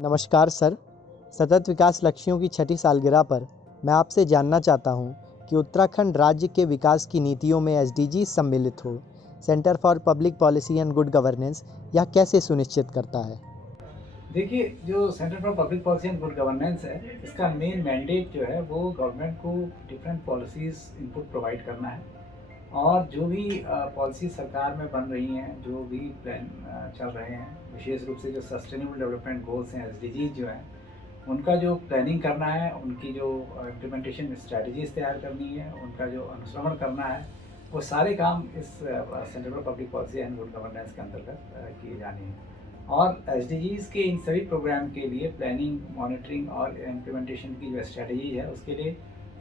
नमस्कार सर। सतत विकास लक्ष्यों की छठी सालगिरह पर मैं आपसे जानना चाहता हूँ कि उत्तराखंड राज्य के विकास की नीतियों में एसडीजी सम्मिलित हो। Centre for public policy and good governance यह कैसे सुनिश्चित करता है? देखिए, जो centre for public policy and good governance है, इसका मेन मैंडेट जो है वो गवर्नमेंट को डिफरेंट पॉलिसीज़ इनपुट प्रोवाइड करना है। और जो भी पॉलिसी सरकार में बन रही हैं, जो भी प्लान चल रहे हैं, विशेष रूप से जो सस्टेनेबल डेवलपमेंट गोल्स हैं, एसडीजीज जो हैं, उनका जो प्लानिंग करना है, उनकी जो इम्प्लीमेंटेशन स्ट्रैटेजीज़ तैयार करनी है, उनका जो अनुश्रवण करना है, वो सारे काम इस centre for public policy and good governance के अंतर्गत किए जाने हैं। और एसडीजीज़ के इन सभी प्रोग्राम के लिए प्लानिंग, मॉनिटरिंग और इम्प्लीमेंटेशन की जो स्ट्रैटेजी है, उसके लिए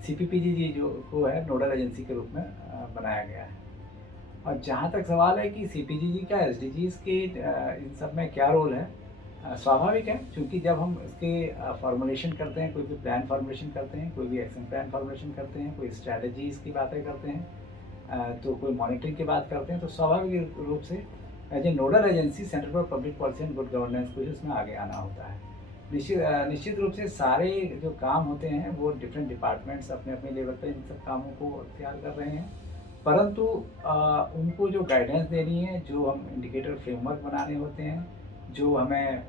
सीपीपीजीजी जो को है नोडल एजेंसी के रूप में बनाया गया है। और जहाँ तक सवाल है कि सीपीजीजी का एसडीजीज़ के इन सब में क्या रोल है, स्वाभाविक है, क्योंकि जब हम इसके फॉर्मुलेशन करते हैं, कोई भी प्लान फॉर्मुलेशन करते हैं, कोई भी एक्शन प्लान फॉर्मुलेशन करते हैं, कोई स्ट्रैटेजीज़ की बातें करते हैं, तो कोई मॉनिटरिंग की बात करते हैं, तो स्वाभाविक रूप से as a nodal agency centre for public policy and good governance को ही उसमें आगे आना होता है। निश्चित रूप से सारे जो काम होते हैं वो डिफरेंट डिपार्टमेंट्स अपने अपने लेवल पर इन सब कामों को अख्तियार कर रहे हैं, परंतु उनको जो गाइडेंस देनी है, जो हम इंडिकेटर फ्रेमवर्क बनाने होते हैं, जो हमें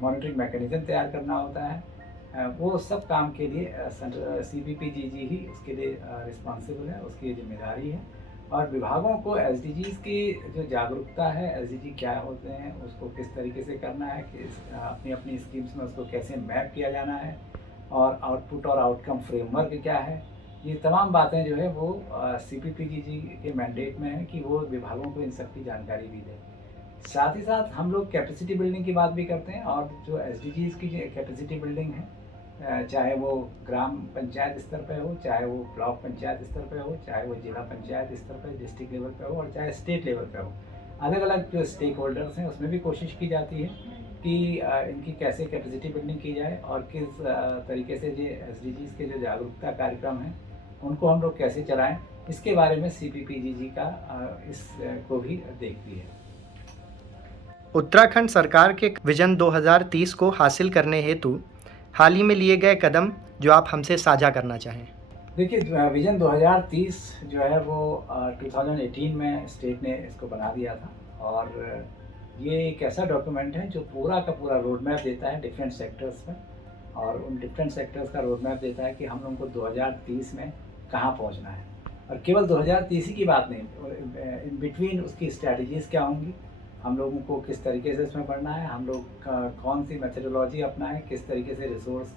मॉनिटरिंग मैकेनिज्म तैयार करना होता है, वो सब काम के लिए सीपीपीजीजी ही उसके लिए रिस्पॉन्सिबल है, उसकी जिम्मेदारी है। और विभागों को एसडीजीज़ की जो जागरूकता है, एसडीजी क्या होते हैं, उसको किस तरीके से करना है, कि अपनी अपनी स्कीम्स में उसको कैसे मैप किया जाना है, और आउटपुट और आउटकम फ्रेमवर्क क्या है, ये तमाम बातें जो है वो सीपीपीजीजी के मैंडेट में है कि वो विभागों को इन सब की जानकारी भी दें। साथ ही साथ हम लोग कैपेसिटी बिल्डिंग की बात भी करते हैं, और जो एसडीजीज़ की कैपेसिटी बिल्डिंग है, चाहे वो ग्राम पंचायत स्तर पे हो, चाहे वो ब्लॉक पंचायत स्तर पे हो, चाहे वो जिला पंचायत स्तर पे, डिस्ट्रिक्ट लेवल पे हो, और चाहे स्टेट लेवल पे हो, अलग अलग जो स्टेक होल्डर्स हैं उसमें भी कोशिश की जाती है कि इनकी कैसे कैपेसिटी बिल्डिंग की जाए, और किस तरीके से जो एसडीजीज़ के जो जागरूकता कार्यक्रम हैं उनको हम लोग कैसे चलाएं, इसके बारे में सीपीपीजीजी का इस को भी देखती है। उत्तराखंड सरकार के विजन 2030 को हासिल करने हेतु हाल ही में लिए गए कदम जो आप हमसे साझा करना चाहें। देखिए, विजन 2030 जो है वो 2018 में स्टेट ने इसको बना दिया था, और ये एक ऐसा डॉक्यूमेंट है जो पूरा का पूरा रोड मैप देता है डिफरेंट सेक्टर्स में, और उन डिफरेंट सेक्टर्स का रोड मैप देता है कि हम लोगों को 2030 में कहाँ पहुँचना है। और केवल 2030 ही की बात नहीं, इन बिटवीन उसकी स्ट्रैटेजीज़ क्या होंगी, हम लोगों को किस तरीके से इसमें बढ़ना है, हम लोग कौन सी मेथडोलॉजी अपनाएं, किस तरीके से रिसोर्स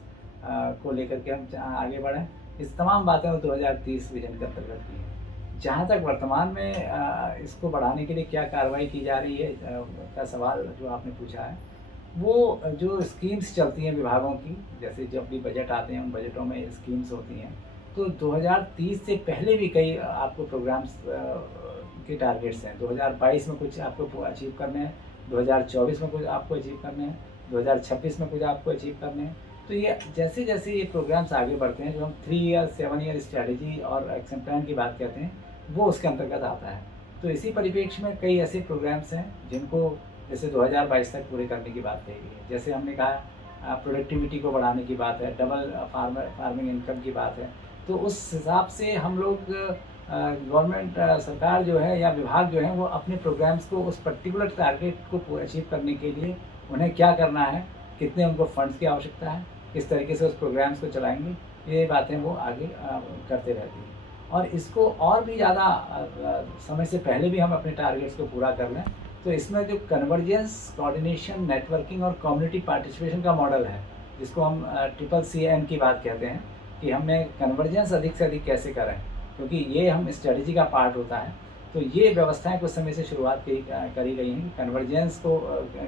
को लेकर के हम आगे बढ़ें, इस तमाम बातें 2030 विजन के अंतर्गत की हैं। जहाँ तक वर्तमान में इसको बढ़ाने के लिए क्या कार्रवाई की जा रही है, का सवाल जो आपने पूछा है, वो जो स्कीम्स चलती हैं विभागों की, जैसे जब भी बजट आते हैं उन बजटों में स्कीम्स होती हैं, तो 2030 से पहले भी कई आपको प्रोग्राम्स के टारगेट्स हैं। 2022 में कुछ आपको अचीव करने हैं, 2024 में कुछ आपको अचीव करने हैं, 2026 में कुछ आपको अचीव करने हैं। तो ये जैसे जैसे ये प्रोग्राम्स आगे बढ़ते हैं, जो हम 3 ईयर 7 ईयर स्ट्रैटेजी और एक्शन प्लान की बात कहते हैं, वो उसके अंतर्गत आता है। तो इसी परिप्रेक्ष्य में कई ऐसे प्रोग्राम्स हैं जिनको जैसे 2022 तक पूरे करने की बात कही गई है। जैसे हमने कहा प्रोडक्टिविटी को बढ़ाने की बात है, डबल फार्मिंग इनकम की बात है। तो उस हिसाब से हम लोग गवर्नमेंट सरकार जो है या विभाग जो है वो अपने प्रोग्राम्स को उस पर्टिकुलर टारगेट को अचीव करने के लिए उन्हें क्या करना है, कितने उनको फंड्स की आवश्यकता है, किस तरीके से उस प्रोग्राम्स को चलाएंगे, ये बातें वो आगे करते रहती हैं। और इसको और भी ज़्यादा समय से पहले भी हम अपने टारगेट्स को पूरा कर लें, तो इसमें जो कन्वर्जेंस, कोऑर्डिनेशन, नेटवर्किंग और कम्युनिटी पार्टिसिपेशन का मॉडल है, जिसको हम CCCN की बात कहते हैं, कि हमें कन्वर्जेंस अधिक से अधिक कैसे करें, क्योंकि ये हम स्ट्रेटजी का पार्ट होता है। तो ये व्यवस्थाएं कुछ समय से शुरुआत करी गई हैं, कन्वर्जेंस को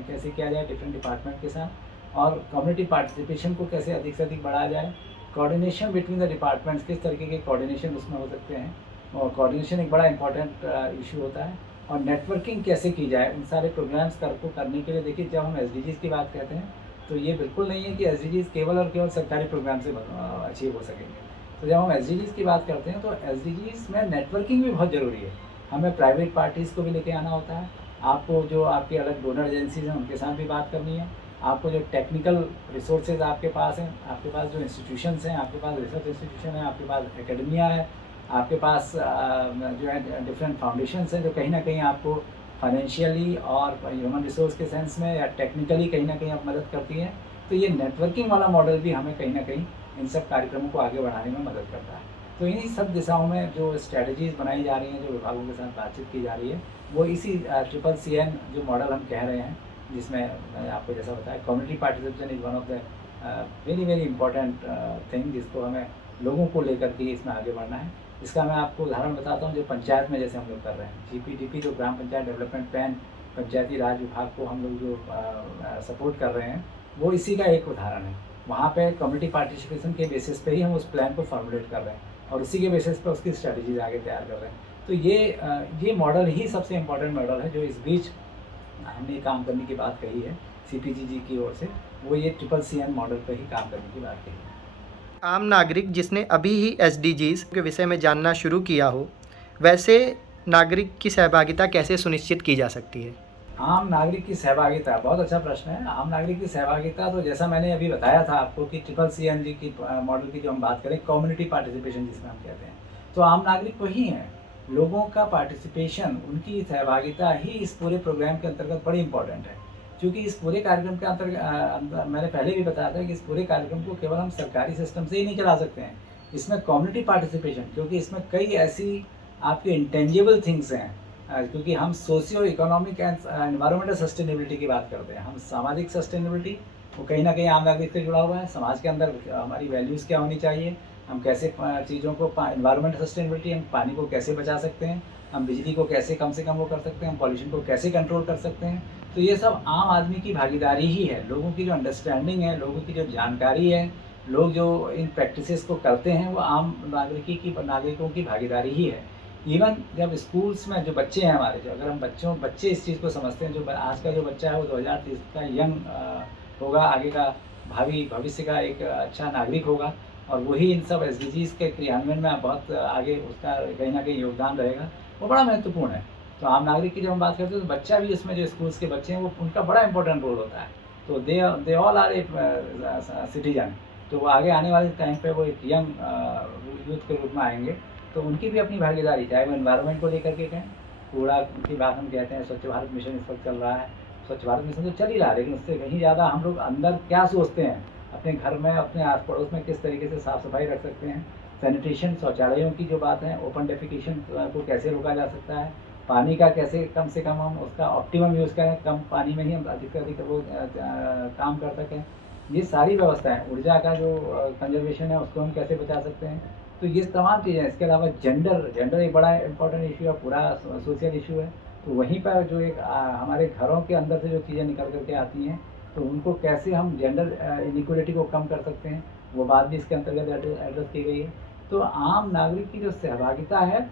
कैसे किया जाए डिफरेंट डिपार्टमेंट के साथ, और कम्युनिटी पार्टिसिपेशन को कैसे अधिक से अधिक बढ़ाया जाए, कोऑर्डिनेशन बिटवीन द डिपार्टमेंट्स, किस तरीके के कोऑर्डिनेशन उसमें हो सकते हैं, और कोऑर्डिनेशन एक बड़ा इंपॉर्टेंट इशू होता है, और नेटवर्किंग कैसे की जाए इन सारे प्रोग्राम्स को करने के लिए। देखिए, जब हम एसडीजीज़ की बात कहते हैं तो ये बिल्कुल नहीं है कि एसडीजीज़ केवल और केवल सरकारी प्रोग्राम से अचीव हो सकेंगे। तो जब हम एसडीजीज़ की बात करते हैं तो एसडीजीज़ में नेटवर्किंग भी बहुत ज़रूरी है। हमें प्राइवेट पार्टीज़ को भी लेके आना होता है, आपको जो आपकी अलग डोनर एजेंसीज हैं उनके साथ भी बात करनी है, आपको जो टेक्निकल रिसोर्सेज आपके पास हैं, आपके पास जो इंस्टीट्यूशंस हैं, आपके पास रिसर्च इंस्टीट्यूशन है, आपके पास एकेडमिया है, आपके पास जो है डिफरेंट फाउंडेशंस हैं जो कहीं ना कहीं आपको फाइनेंशियली और ह्यूमन रिसोर्स के सेंस में या टेक्निकली कहीं ना कहीं आप मदद करती हैं। तो ये नेटवर्किंग वाला मॉडल भी हमें कहीं ना कहीं इन सब कार्यक्रमों को आगे बढ़ाने में मदद करता है। तो इन्हीं सब दिशाओं में जो स्ट्रैटेजीज़ बनाई जा रही हैं, जो विभागों के साथ बातचीत की जा रही है, वो इसी CCCN जो मॉडल हम कह रहे हैं, जिसमें मैंने आपको जैसा बताया community participation is one of the very very important thing, जिसको हमें लोगों को लेकर के इसमें आगे बढ़ना है। इसका मैं आपको उदाहरण बताता हूँ, जो पंचायत में जैसे हम लोग कर रहे हैं, GPDP जो ग्राम पंचायत डेवलपमेंट प्लान पंचायती राज विभाग को हम लोग जो सपोर्ट कर रहे हैं, वो इसी का एक उदाहरण है। वहाँ पे कम्युनिटी पार्टिसिपेशन के बेसिस पे ही हम उस प्लान को फॉर्मुलेट कर रहे हैं और उसी के बेसिस पे उसकी स्ट्रेटजीज आगे तैयार कर रहे हैं। तो ये मॉडल ही सबसे इम्पोर्टेंट मॉडल है जो इस बीच हमने काम करने की बात कही है CPGG की ओर से, वो ये CCCN मॉडल पर ही काम करने की बात कही है। आम नागरिक जिसने अभी ही SDGs के विषय में जानना शुरू किया हो, वैसे नागरिक की सहभागिता कैसे सुनिश्चित की जा सकती है? आम नागरिक की सहभागिता बहुत अच्छा प्रश्न है। आम नागरिक की सहभागिता तो जैसा मैंने अभी बताया था आपको कि CCCN की मॉडल की जो हम बात करें, कम्युनिटी पार्टिसिपेशन जिसमें हम कहते हैं, तो आम नागरिक वही हैं। लोगों का पार्टिसिपेशन, उनकी सहभागिता ही इस पूरे प्रोग्राम के अंतर्गत बड़ी इंपॉर्टेंट है। क्योंकि इस पूरे कार्यक्रम के अंतर्गत मैंने पहले भी बताया था कि इस पूरे कार्यक्रम को केवल हम सरकारी सिस्टम से ही नहीं चला सकते हैं। इसमें कम्युनिटी पार्टिसिपेशन, क्योंकि इसमें कई ऐसी आपके इंटेंजिबल थिंग्स हैं, क्योंकि हम socio economic and environmental sustainability की बात करते हैं। हम सामाजिक सस्टेनेबिलिटी, वो कहीं ना कहीं आम नागरिक से जुड़ा हुआ है। समाज के अंदर हमारी वैल्यूज़ क्या होनी चाहिए, हम कैसे चीज़ों को, एनवायरमेंटल सस्टेनेबिलिटी, हम पानी को कैसे बचा सकते हैं, हम बिजली को कैसे कम से कम वो कर सकते हैं, हम पॉल्यूशन को कैसे कंट्रोल कर सकते हैं। तो ये सब आम आदमी की भागीदारी ही है। लोगों की जो अंडरस्टैंडिंग है, लोगों की जो जानकारी है, लोग जो इन प्रैक्टिसेस को करते हैं, वो आम नागरिकों की भागीदारी ही है। इवन जब स्कूल्स में जो बच्चे हैं हमारे, जो अगर हम बच्चे इस चीज़ को समझते हैं, जो आज का जो बच्चा है वो 2030 का यंग होगा, आगे का भावी भविष्य का एक अच्छा नागरिक होगा, और वही इन सब SDGs के क्रियान्वयन में बहुत आगे उसका कहीं ना कहीं योगदान रहेगा, वो बड़ा महत्वपूर्ण है। तो आम नागरिक की जब हम बात करते हैं तो बच्चा भी इसमें, जो स्कूल्स के बच्चे हैं, वो उनका बड़ा इंपॉर्टेंट रोल होता है। तो they all are a citizen. तो वो आगे आने वाले टाइम पे वो एक यंग यूथ के रूप में आएंगे, तो उनकी भी अपनी भागीदारी, चाहे वो एनवायरनमेंट को लेकर के कहें, कूड़ा की बात हम कहते हैं, स्वच्छ भारत मिशन इस वक्त चल रहा है। स्वच्छ भारत मिशन तो चल ही रहा है, लेकिन उससे कहीं ज़्यादा हम लोग अंदर क्या सोचते हैं, अपने घर में, अपने आस पड़ोस में किस तरीके से साफ़ सफाई रख सकते हैं। सैनिटेशन, शौचालयों की जो बात है, ओपन डेफिकेशन को कैसे रोका जा सकता है, पानी का कैसे कम से कम हम उसका ऑप्टिमम यूज़ करें, कम पानी में ही हम अधिक से अधिक वो काम कर सकें। ये सारी व्यवस्थाएं, ऊर्जा का जो कंजर्वेशन है उसको हम कैसे बचा सकते हैं। तो ये तमाम चीज़ें हैं। इसके अलावा जेंडर एक बड़ा इंपॉर्टेंट इशू है, पूरा सोशल इशू है। तो वहीं पर जो एक हमारे घरों के अंदर से जो चीज़ें निकल करके आती हैं, तो उनको कैसे हम जेंडर इनइक्वलिटी को कम कर सकते हैं, वो बात भी इसके अंतर्गत एड्रेस की गई है। तो आम नागरिक की जो सहभागिता है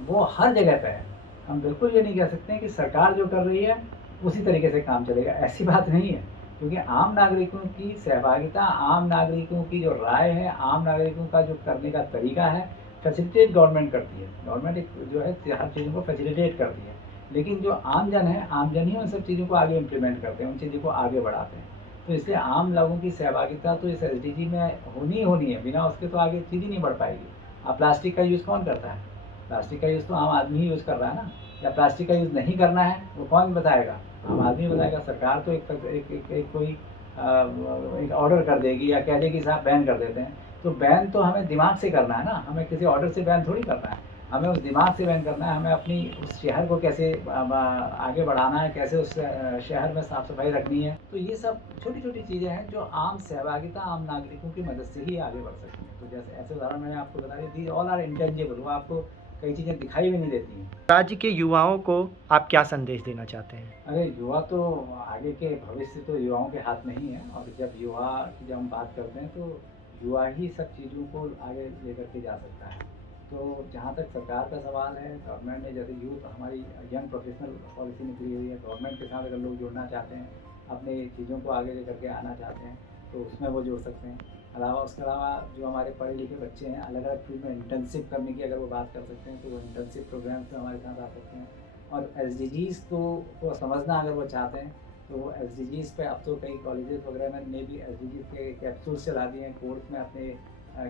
वो हर जगह पे है। हम बिल्कुल ये नहीं कह सकते हैं कि सरकार जो कर रही है उसी तरीके से काम चलेगा, ऐसी बात नहीं है। क्योंकि आम नागरिकों की सहभागिता, आम नागरिकों की जो राय है, आम नागरिकों का जो करने का तरीका है, फैसिलिटेट गवर्नमेंट करती है। गवर्नमेंट एक जो है हर चीज़ों को फैसिलिटेट करती है, लेकिन जो आम जन है, आम जन ही उन सब चीज़ों को आगे इम्प्लीमेंट करते हैं, उन चीज़ों को आगे बढ़ाते हैं। तो इसलिए आम लोगों की सहभागिता तो इस SDG में होनी ही होनी है, बिना उसके तो आगे चीज़ ही नहीं बढ़ पाएगी। अब प्लास्टिक का यूज़ कौन करता है? प्लास्टिक का यूज़ तो आम आदमी ही यूज़ कर रहा है ना। या प्लास्टिक का यूज़ नहीं करना है वो कौन बताएगा? आम आदमी बताएगा। सरकार तो एक कोई एक ऑर्डर कर देगी या कह देगी साहब बैन कर देते हैं। तो बैन तो हमें दिमाग से करना है ना, हमें किसी ऑर्डर से बैन थोड़ी करना है। हमें उस दिमाग से बैन करना है, हमें अपनी उस शहर को कैसे आगे बढ़ाना है, कैसे उस शहर में साफ़ सफाई रखनी है। तो ये सब छोटी छोटी चीज़ें हैं जो आम सहभागिता, आम नागरिकों की मदद से ही आगे बढ़ सकती हैं। तो जैसे ऐसे उदाहरण मैंने आपको बता दिए, दीज ऑल आर इंटेंजिबल, वो आपको कई चीज़ें दिखाई भी नहीं देती हैं। राज्य के युवाओं को आप क्या संदेश देना चाहते हैं? अरे युवा तो, आगे के भविष्य तो युवाओं के हाथ में ही है। और जब युवा की जब हम बात करते हैं तो युवा ही सब चीज़ों को आगे लेकर के जा सकता है। तो जहाँ तक सरकार का सवाल है, गवर्नमेंट ने जैसे यूथ, हमारी यंग प्रोफेशनल पॉलिसी निकली हुई है, गवर्नमेंट के साथ अगर लोग जुड़ना चाहते हैं, अपने चीज़ों को आगे लेकर के आना चाहते हैं, तो उसमें वो जुड़ सकते हैं। उसके अलावा जो हमारे पढ़े लिखे बच्चे हैं, अलग अलग फील्ड में इंटर्नशिप करने की अगर वो बात कर सकते हैं, तो वो इंटर्नशिप प्रोग्राम्स में हमारे साथ आ सकते हैं। और SDGs को समझना अगर वो चाहते हैं, तो एसडीजीज़ पे अब तो कई कॉलेजेस वगैरह में ने भी एसडीजीज़ के कैप्सूल्स चला दिए हैं, कोर्स में अपने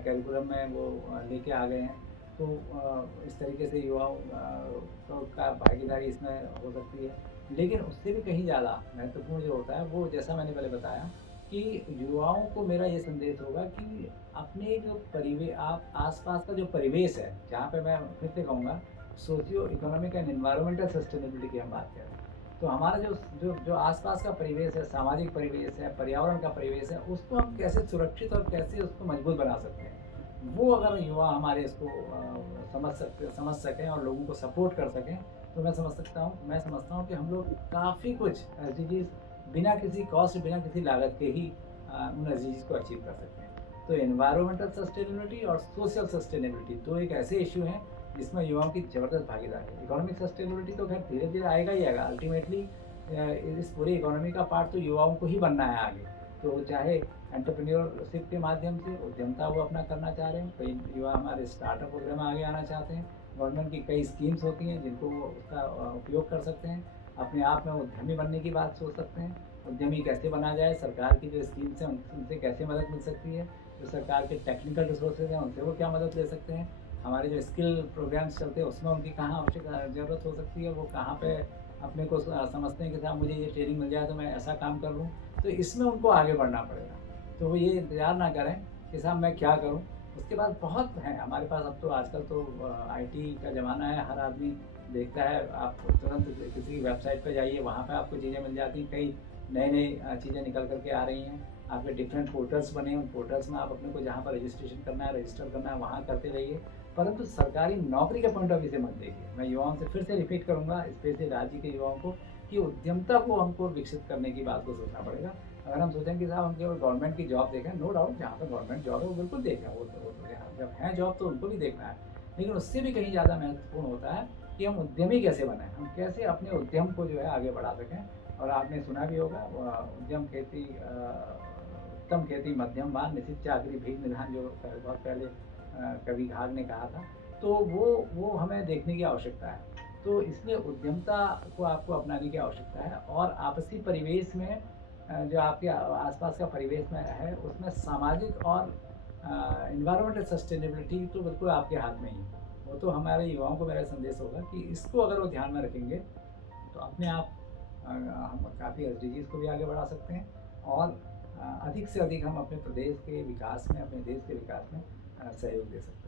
करिकुलम में वो लेके आ गए हैं। तो इस तरीके से युवाओं का भागीदारी इसमें हो सकती है। लेकिन उससे भी कहीं ज़्यादा महत्वपूर्ण जो होता है वो जैसा मैंने पहले बताया कि युवाओं को मेरा ये संदेश होगा कि अपने जो आप आस-पास का जो परिवेश है, जहाँ पे मैं फिर से कहूँगा socio economic and environmental sustainability की हम बात कर रहे हैं। तो हमारा जो जो जो आस-पास का परिवेश है, सामाजिक परिवेश है, पर्यावरण का परिवेश है, उसको हम कैसे सुरक्षित और कैसे उसको मजबूत बना सकते हैं। वो अगर युवा हमारे इसको समझ सकें और लोगों को सपोर्ट कर सकें, तो मैं समझता हूँ कि हम लोग काफ़ी कुछ एसडीजीज़ बिना किसी कॉस्ट, बिना किसी लागत के ही उन एसडीजीज़ को अचीव कर सकते हैं। तो एनवायरमेंटल सस्टेनेबिलिटी और सोशल सस्टेनेबिलिटी 2 एक ऐसे इश्यू हैं जिसमें युवाओं की ज़बरदस्त भागीदारी है। इकोनॉमिक सस्टेनेबिलिटी तो खैर धीरे-धीरे आएगा ही आएगा। अल्टीमेटली इस पूरी इकोनॉमी का पार्ट तो युवाओं को ही बनना है आगे। तो चाहे एंटरप्रेन्योरशिप के माध्यम से उद्यमता वो अपना करना चाह रहे हैं, कई युवा हमारे स्टार्टअप वगैरह में आगे आना चाहते हैं। गवर्नमेंट की कई स्कीम्स होती हैं जिनको वो उसका उपयोग कर सकते हैं। अपने आप में उद्यमी बनने की बात सोच सकते हैं। उद्यमी कैसे बना जाए, सरकार की जो स्कीम्स हैं उनसे कैसे मदद मिल सकती है, जो सरकार के टेक्निकल रिसोर्सेज हैं उनसे वो क्या मदद ले सकते हैं। हमारे जो स्किल प्रोग्राम्स चलते हैं उसमें उनकी कहाँ आवश्यक ज़रूरत हो सकती है, वो कहाँ पे अपने को समझते हैं कि साहब मुझे ये ट्रेनिंग मिल जाए तो मैं ऐसा काम कर लूँ। तो इसमें उनको आगे बढ़ना पड़ेगा। तो वो ये इंतज़ार ना करें कि साहब मैं क्या करूँ? उसके बाद बहुत हैं हमारे पास। अब तो आजकल तो आईटी का ज़माना है, हर आदमी देखता है। आप तुरंत किसी की वेबसाइट पे जाइए, वहाँ पे आपको चीज़ें मिल जाती हैं। कई नई-नई चीज़ें निकल कर के आ रही हैं। आपके डिफरेंट पोर्टल्स बने हैं, उन पोर्टल्स में आप अपने को जहाँ पर रजिस्ट्रेशन करना है, रजिस्टर करना है, वहाँ करते रहिए। परंतु सरकारी नौकरी के पॉइंट ऑफ व्यू से मत देखिए। मैं युवाओं से फिर से रिपीट करूँगा, स्पेशली राज्य के युवाओं को, कि उद्यमता को हमको विकसित करने की बात को सोचना पड़ेगा। अगर हम सोचें कि साहब हम केवल गवर्नमेंट की जॉब देखें, नो डाउट जहाँ पे गवर्नमेंट जॉब है वो बिल्कुल देखें, वो तो यहाँ जब है जॉब तो उनको भी देखना है। लेकिन उससे भी कहीं ज़्यादा महत्वपूर्ण होता है कि हम उद्यमी कैसे बनें, हम कैसे अपने उद्यम को जो है आगे बढ़ा सकें। और आपने सुना भी होगा उद्यम खेती उत्तम खेती मध्यम बान निशित चाकरी भीख निधान, जो बहुत पहले कवि घाघ ने कहा था। तो वो हमें देखने की आवश्यकता है। तो इसलिए उद्यमता को आपको अपनाने की आवश्यकता है और आपसी परिवेश में जो आपके आसपास का परिवेश में है उसमें सामाजिक और एनवायरमेंटल सस्टेनेबिलिटी तो बिल्कुल आपके हाथ में ही है। वो तो हमारे युवाओं को मेरा संदेश होगा कि इसको अगर वो ध्यान में रखेंगे तो अपने आप हम काफ़ी एसडीजीज़ को भी आगे बढ़ा सकते हैं और अधिक से अधिक हम अपने प्रदेश के विकास में, अपने देश के विकास में सहयोग दे सकते हैं।